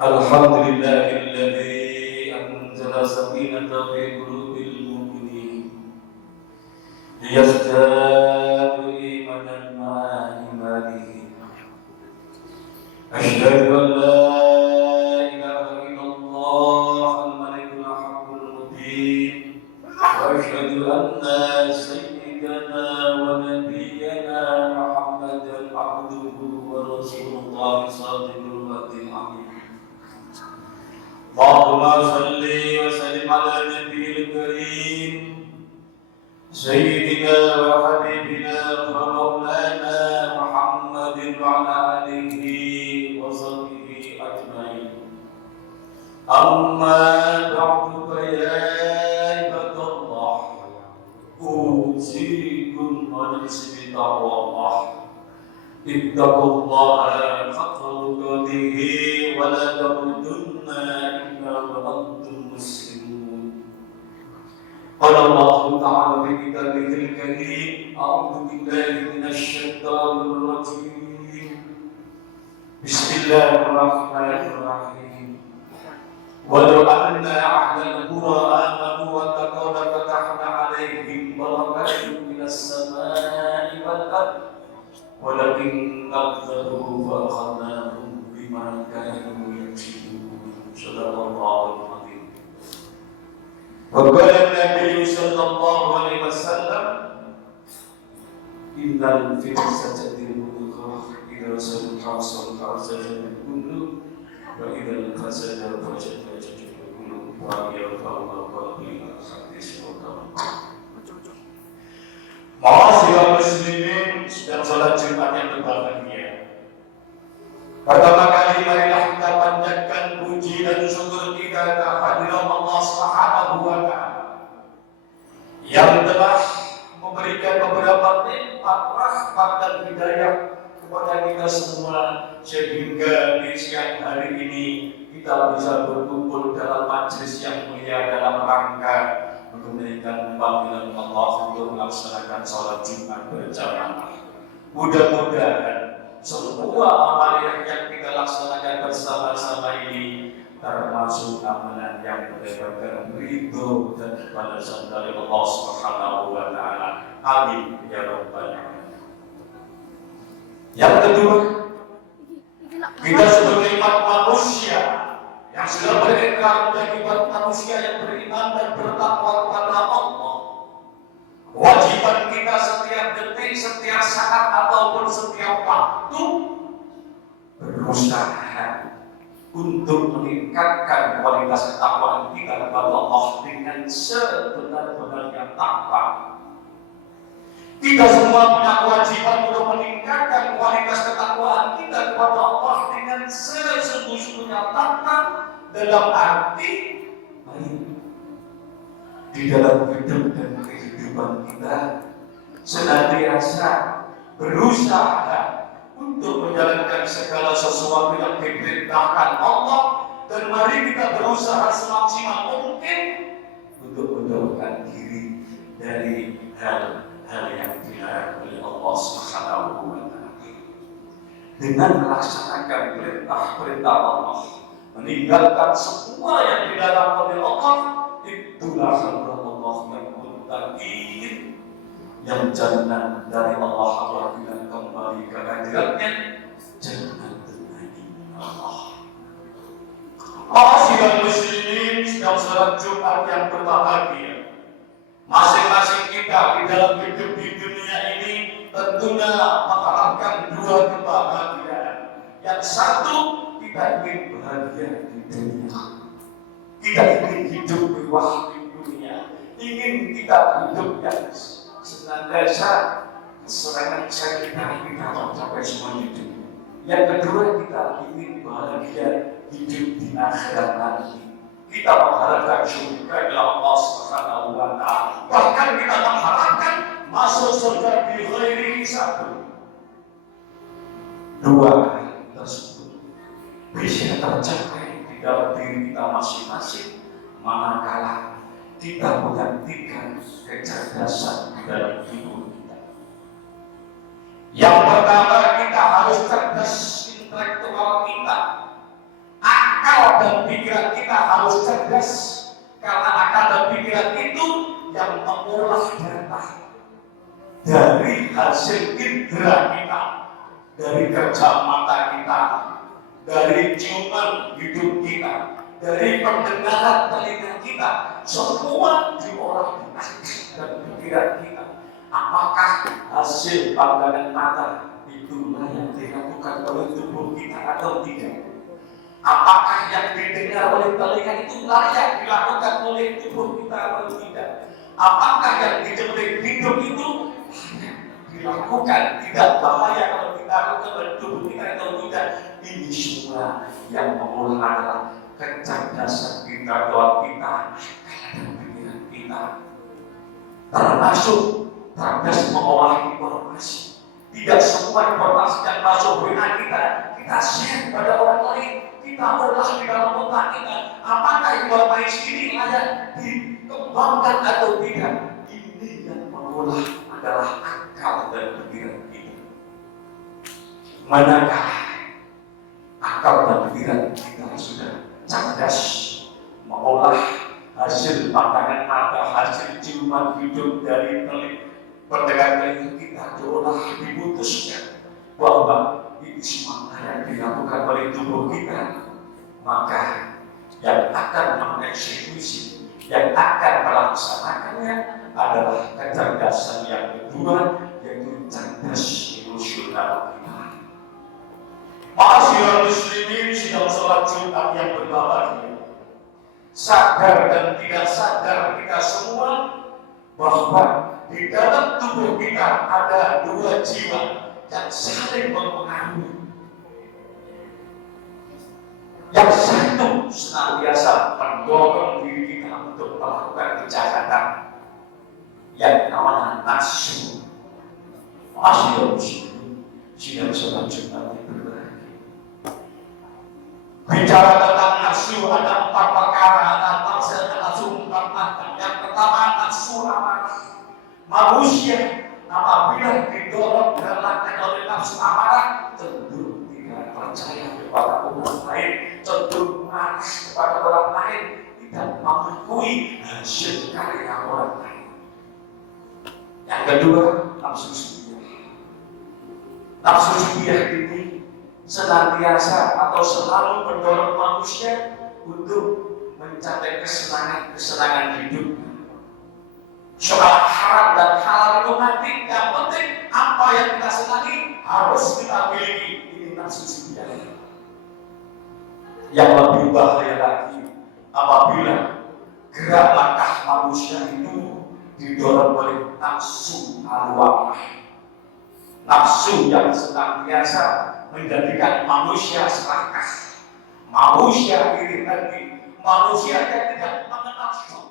Alhamdulillahilladzi anzala sakinata fi qulubil mu'minin liyazdadu imanan ma'a imanihim. Asyhadu an la ilaha illallah al-malikul haqqul mubin wa asyhadu anna sayyidana wa nabiyyana Muhammadan abduhu wa rasuluhu shadiqul wa'dil amin. Allahumma salli wa sallim ala nabiyil karim sayyidina wa habibina wa maulana Muhammadin wa ala alihi wa sahbihi ajma'in. Amma ba'du fa ya ibadallah, usikum wa nafsi bi taqwallah. Ittaqullaha haqqa tuqatih wa la tamutunna illa wa antum muslimun. Qala Allah ta'ala fi kitabihil karim, a'udzu billahi minasy syaithanir rajim. Bismillahirrahmanirrahim. Walau anna ahlal qura amanu wa taqaw lafatahna 'alaihim barakatin minas samaa'i wal ardh walakin kadzabu fa akhadnahum bima kanu yaksibun. Shadaqallahul azim. Wa qala an-nabiy sallallahu alaihi wasallam, innal firsata al-qulub idza salaha salaha kullu wa idza fasada fasada kullu wa yarfa'u ila hadis wa Ma'asyiral muslimin sedang salat Jumat yang berbahagia. Pertama kali marilah kita panjatkan puji dan syukur kita kehadirat Allah Subhanahu wa taala yang telah memberikan beberapa nikmat, rahmat dan hidayah kepada kita semua sehingga di siang hari ini kita bisa berkumpul dalam majelis yang mulia dalam rangka menunaikan panggilan Allah untuk melaksanakan sholat Jumat berjamaah. Mudah-mudahan semua amal yang kita laksanakan bersama-sama ini termasuk amalan yang mendapatkan ridho dan balasan dari Allah Subhanahu wa taala. Amin ya rabbal alamin. Yang kedua, kita sebagai umat manusia yang sudah berekrar menjadi manusia yang beriman dan bertakwa kepada Allah, kewajiban kita setiap detik, setiap saat ataupun setiap waktu berusaha untuk meningkatkan kualitas ketakwaan kita kepada Allah dengan sebenar-benarnya takwa. Kita semua punya kewajiban untuk meningkatkan kualitas ketakwaan kita kepada Allah dengan sesungguh-sungguhnya takwa, dalam arti baik di dalam hidup dan kehidupan kita senantiasa berusaha untuk menjalankan segala sesuatu yang diperintahkan Allah, dan mari kita berusaha semaksimal mungkin untuk menjauhkan diri dari hal yang dilarang oleh Allah Subhanahu wa taala. Dengan melaksanakan perintah-perintah Allah, meninggalkan semua yang dilarang oleh Allah, itulah Allah yang muttaqin, yang jannah dari Allah apabila kembali ke hadiratnya, jannatul na'im Allah. Ma'asyiral muslimin sedang salat Jumat yang berbahagia. Masing-masing kita di dalam hidup di dunia ini tentunya mengharapkan dua kebahagiaan. Yang satu, kita ingin bahagia di dunia. Kita ingin hidup mewah di dunia. Ingin kita hidup yang senantiasa kesenangan kita mencapai semua hidup. Yang kedua, kita ingin bahagia hidup di akhirat nanti. Kita mengharapkan surga dari Allah Subhanahu wa taala. Bahkan kita mengharapkan masuk surga bi ghairi hisab. Dua tersebut bisa tercapai di dalam diri kita masing-masing manakala kita menggantikan kecerdasan di dalam hidup kita. Yang pertama, kita harus cerdas intelektual kita. Akal cerdas, karena akal dan pikiran itu yang mengolah data dari hasil indera kita, dari kerja mata kita, dari ciuman hidung kita, dari pendengaran telinga kita, semua diolah dan pikiran kita. Apakah hasil pandangan mata itu layak dilakukan oleh tubuh kita atau tidak? Apakah yang didengar oleh telinga itu layak dilakukan oleh tubuh kita atau tidak? Apakah yang didengar hidup itu dilakukan, tidak bahaya kalau kita lakukan oleh tubuh kita atau tidak? Ini semua yang mengolah adalah kecerdasan kita, doa kita, dan pikiran kita. Termasuk cerdas mengolah informasi. Tidak semua informasi yang masuk WA kita share pada orang lain. Kita olah di dalam otak kita. Apakah informasi ini layak dikembangkan atau tidak? Ini yang mengolah adalah akal dan pikiran kita. Manakah akal dan pikiran kita sudah cerdas mengolah hasil pandangan mata, hasil ciuman hidung dari pendengaran kita, diolah, diputuskan bahwa ini semua yang dilakukan oleh tubuh kita, maka yang akan mengeksekusi, yang akan melaksanakannya adalah kecerdasan yang kedua, yaitu cerdas emosional kita. Ma'asyiral muslimin sidang salat Jumat yang berbahagia, sadar dan tidak sadar kita semua bahwa di dalam tubuh kita ada dua jiwa yang saling mempengaruhi. Yang satu senantiasa mendorong diri kita untuk melakukan kejahatan, yang namanya nafsu. Ma'asyiral muslimin sidang salat Jumat yang berbahagia. Bicara tentang nafsu ada 4 perkara, ada nafsu 4 macam. Yang pertama nafsu amarah. Manusia apabila didorong berlaku oleh nafsu amarah, cenderung tidak percaya kepada orang lain, cenderung marah kepada orang lain, tidak mengakui hasil karya orang lain. Yang kedua, nafsu syiah. Nafsu syiah ini senantiasa atau selalu mendorong manusia untuk mencapai kesenangan hidup. Soal haram dan halal itu nanti, yang penting apa yang kita senangi harus kita miliki. Ini nafsu syiah. Yang lebih bahaya lagi, apabila gerak langkah manusia itu didorong oleh nafsu al-wamah, nafsu yang senantiasa menjadikan manusia serakah, manusia iri hati, manusia yang tidak mengenal syukur.